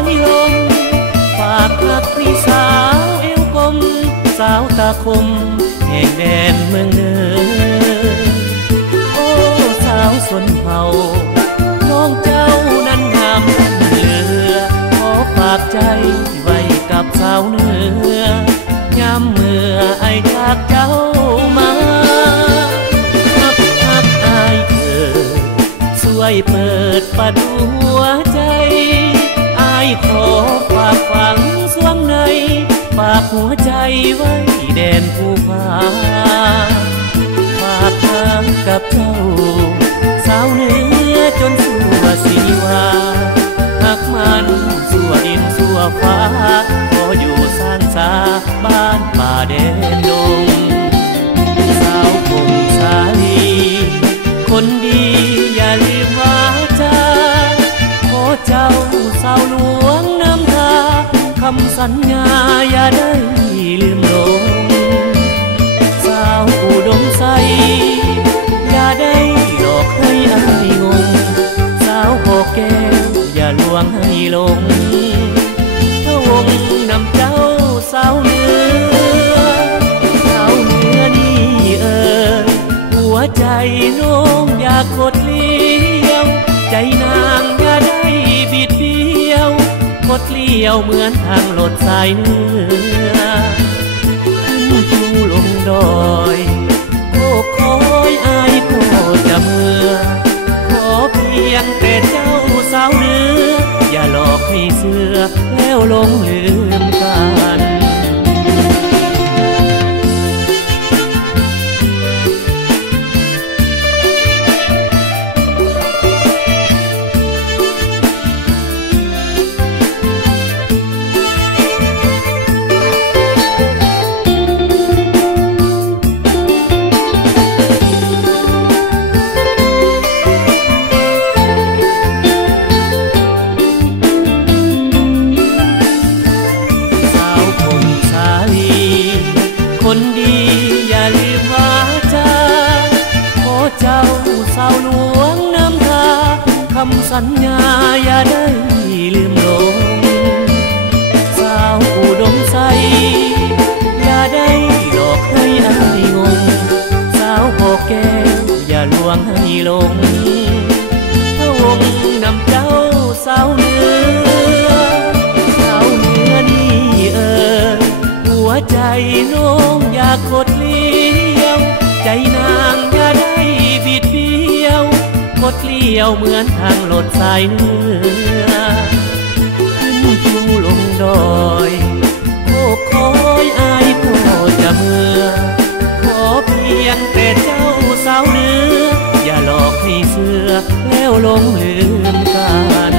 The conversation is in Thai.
ายลมฝากหักพี่สาวเอวกลมสาวตาคมแห่งแดนเมืองเนอโอ้สาวสนเผ่าน้องเจ้านั้นงามเหลือขอฝากใจไว้กับสาวเนื้อยามเมื่อไอจากเจ้ามาฮักอายเธอช่วยเปิดประตูหัวใจอายขอฝากฝังสวงในฝากหัวใจไว้แดนภูผาฝากทางกับเจ้าสาวเนื้อจนสัวสีวาหักมันสัวดินสัวฟ้าขออยู่สร้างสาบ้านป่าแดนดงสาวคงสาลีคนดีอย่าลืมวาจาขอเจ้าสาวหลวงน้ำตาคำสัญญาอย่าได้ลืมลงสาวอุดมใสอย่าได้หลอกให้อายงงสาวหอกแก้วอย่าลวงให้หลงพระวงนำเจ้าสาวเนื้อนี่หัวใจน้องอยากกดเลี้ยวใจนางอย่าได้บิดเบี้ยวกดเลี้ยวเหมือนทางรถสายเนื้อขึ้นภูลงดอยโอ้คอยอายโคจะเมื่อขอเพียงแต่เจ้าสาวเนื้ออย่าหลอกให้เสือแล้วลงลืมกันคนดีอย่าลืมวาจาขอเจ้าสาวหลวงน้ำตาคำสัญญาอย่าได้ลืมลงสาวอุดมใสอย่าได้หลอกให้อายงงสาวหอกแก้วอย่าลวงให้หลงพระวงนำเจ้าสาวเนื้อนี่หัวใจน้องอยากกดเลี้ยวใจนางอย่าได้บิดเบี้ยวกดเลี้ยวเหมือนทางรถสายเนื้อขึ้นภูลงดอยโอ้คอยอายโคจะเมื่อขอเพียงแต่เจ้าสาวเนื้ออย่าหลอกให้เสือแล้วลงลืมกัน